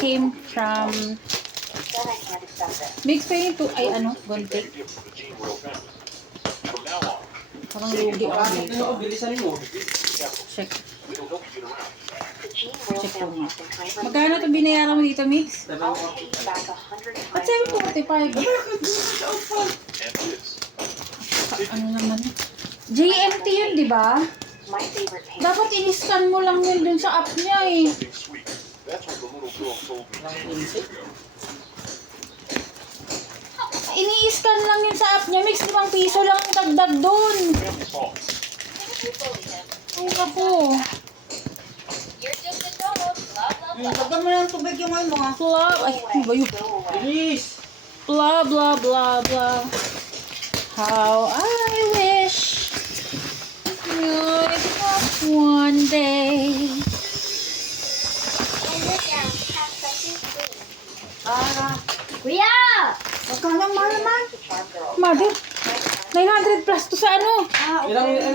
came from mix pa yun to, ay ano, gontik. Parang lugi ako dito. Bilisan mo. Check. Check ko nga. Magkano ito binayaran mo dito, Mix? At 745. Ano naman? JMT yun, di ba? Dapat in-scan mo lang yun dun sa app niya eh. Ini-scan lang yun sa app niya, Mix. 5 piso lang ang dagdag dun. Ay, naku. Lagyan mo lang tubig yung ano ha. Blah, ay, ano ba yun? Bilis! Blah, blah, blah, blah. How I wish you'd have one day. Kuya! Magkano mahal naman? Mother, 900 plus to sa ano? Ah, okay. Ilang